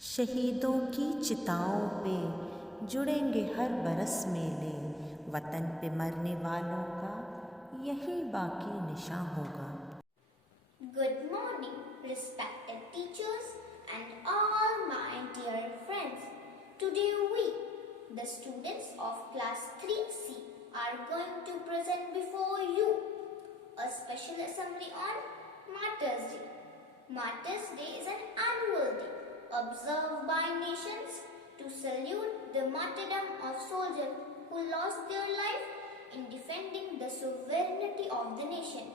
शहीदों की चिताओं पे जुड़ेंगे हर बरस मेले, वतन पे मरने वालों का यही बाकी निशान होगा। Good morning, respected teachers and all my dear friends. Today we, the students of class 3C, are going to present before you a special assembly on Martyrs Day. Martyrs Day is an annual day observed by nations to salute the martyrdom of soldiers who lost their life in defending the sovereignty of the nation.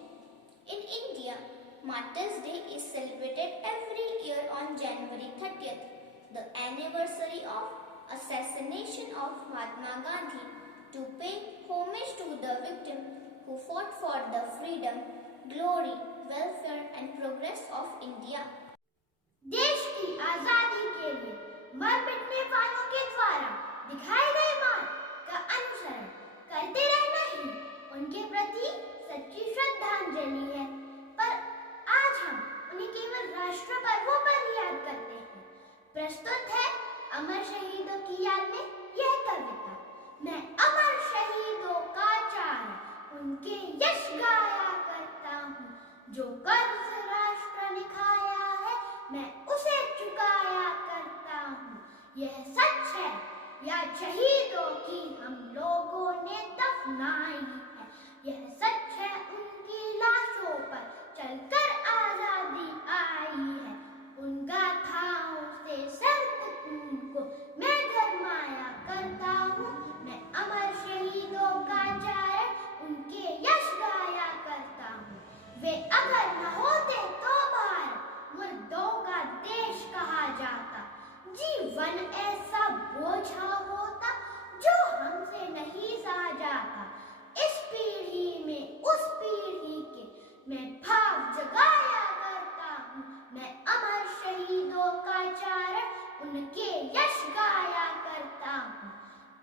In India, Martyrs Day is celebrated every year on January 30th, the anniversary of assassination of Mahatma Gandhi, to pay homage to the victim who fought for the freedom, glory, welfare and progress of India. देश की आजादी के लिए मर मिटने वालों के द्वारा दिखाए गए मार्ग का अनुसरण करते रहना ही उनके प्रति सच्ची श्रद्धांजलि है। पर आज हम उन्हें केवल राष्ट्र पर्वों पर ही याद करते हैं। प्रस्तुत है अमर शहीदों की याद में यह कविता। मैं अमर शहीदों का चार उनके यश गाया करता हूँ, जो कर्ज राष्ट्र ने खाया है मैं उसे चुकाया करता हूँ। यह सच है या शहीदों की हम लोगों ने दफनाई है, यह सच है उनकी लाशों पर चलकर आजादी आई है। उन गाथाओं से सर्वकून को मैं गरमाया करता हूँ। मैं अमर शहीदों का चारण उनके यश गाया करता हूँ। वे अगर न होते तो भारत मुर्दों का देश कहा जाता। जीवन ऐसा बोझा होता जो हमसे नहीं सहा जाता। इस पीढ़ी में उस पीढ़ी के मैं भाव जगाया करता हूँ। मैं अमर शहीदों का चारण उनके यश गाया करता हूँ।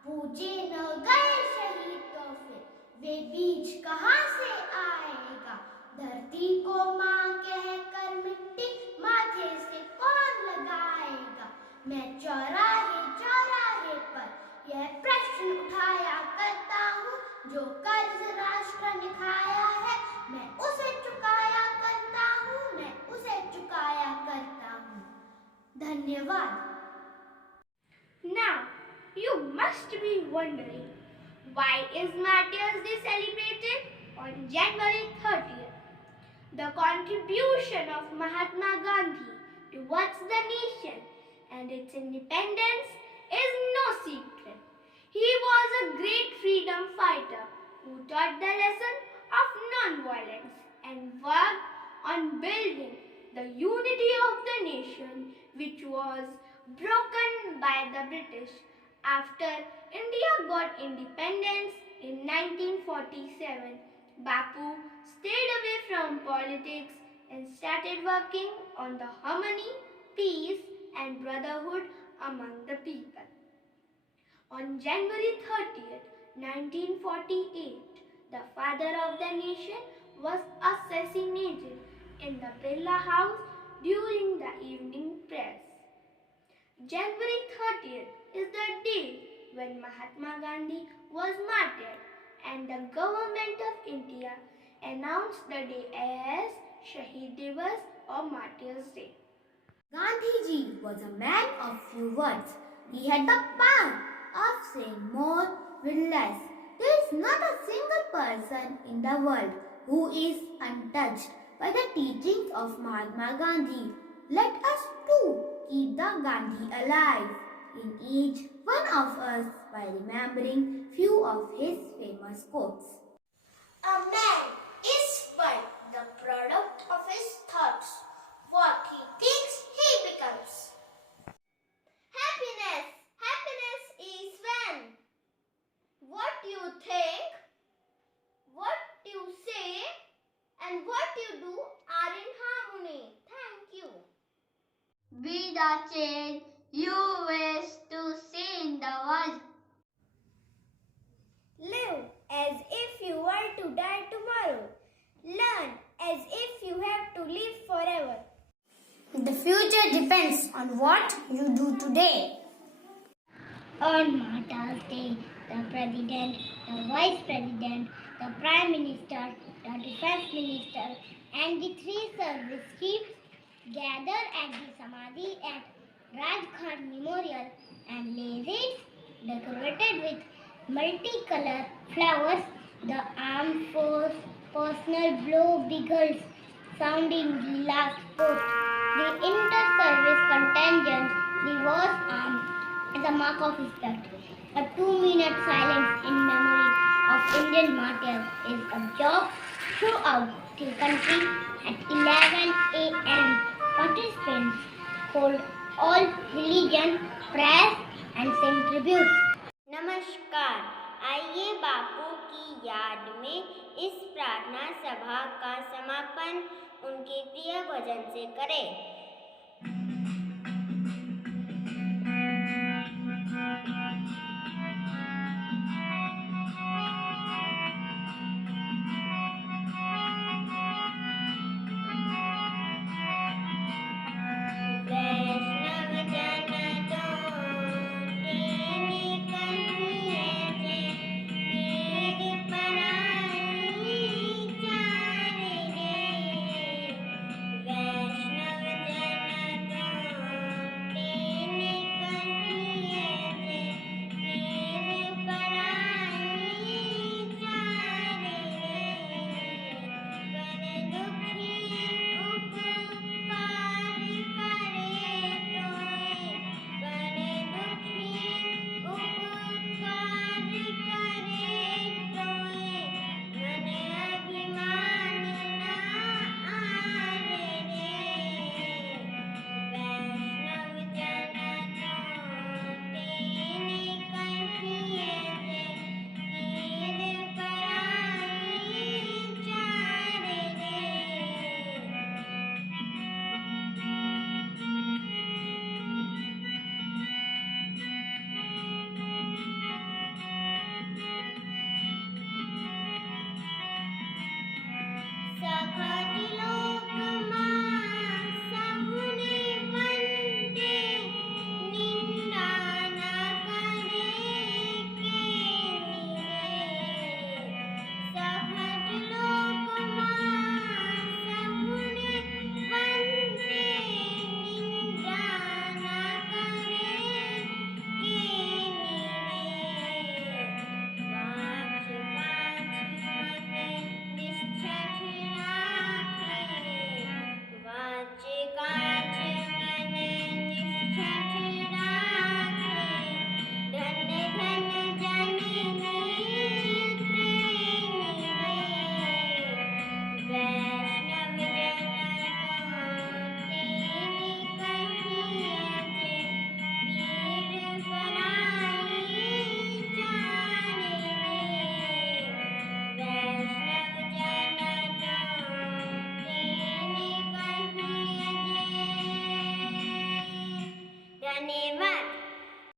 पूजे न गए शहीद तो फिर वे बीज कहाँ से आएगा। धरती को माँ कहकर मिट्टी माथे से कौन लगाएगा। मैं चौराहे चौराहे पर यह प्रश्न उठाया करता हूँ, जो कर्ज राष्ट्र ने खाया है मैं उसे चुकाया करता हूँ, मैं उसे चुकाया करता हूँ। धन्यवाद। Now, you must be wondering, why is Martyrs Day celebrated on January 30th? The contribution of Mahatma Gandhi towards the nation and its independence is no secret. He was a great freedom fighter who taught the lesson of non-violence and worked on building the unity of the nation, which was broken by the British after India got independence in 1947. Bapu stayed away from politics and started working on the harmony, peace and brotherhood among the people. On January 30th, 1948, the father of the nation was assassinated in the Birla House during the evening prayers. January 30th is the day when Mahatma Gandhi was martyred, and the government of India announced the day as Shaheed Divas or Martyrs Day. Gandhiji was a man of few words. He had the power of saying more with less. There is not a single person in the world who is untouched by the teachings of Mahatma Gandhi. Let us too keep the Gandhi alive in each one of us by remembering few of his famous quotes. A man is but the product of his thoughts. What he thinks, he becomes. Happiness is when what you think, what you say, and what you do are in harmony. Thank you. Be the change you wish to see in the world. Live as if you were to die tomorrow. Learn as if you have to live forever. The future depends on what you do today. On Martyrs Day, the President, the Vice President, the Prime Minister, the Defense Minister, and the three service chiefs gather at the Samadhi at Rajghat Memorial and lay wreaths decorated with multicolored flowers. The armed force personnel blow bugles sounding the last post. The inter-service contingent reverse arm as a mark of respect. A 2-minute silence in memory of Indian martyrs is observed throughout the country at 11 a.m. Participants hold all religion, prayers and sing tribute. नमस्कार, आइए बापू की याद में इस प्रार्थना सभा का समापन उनके प्रिय भजन से करें।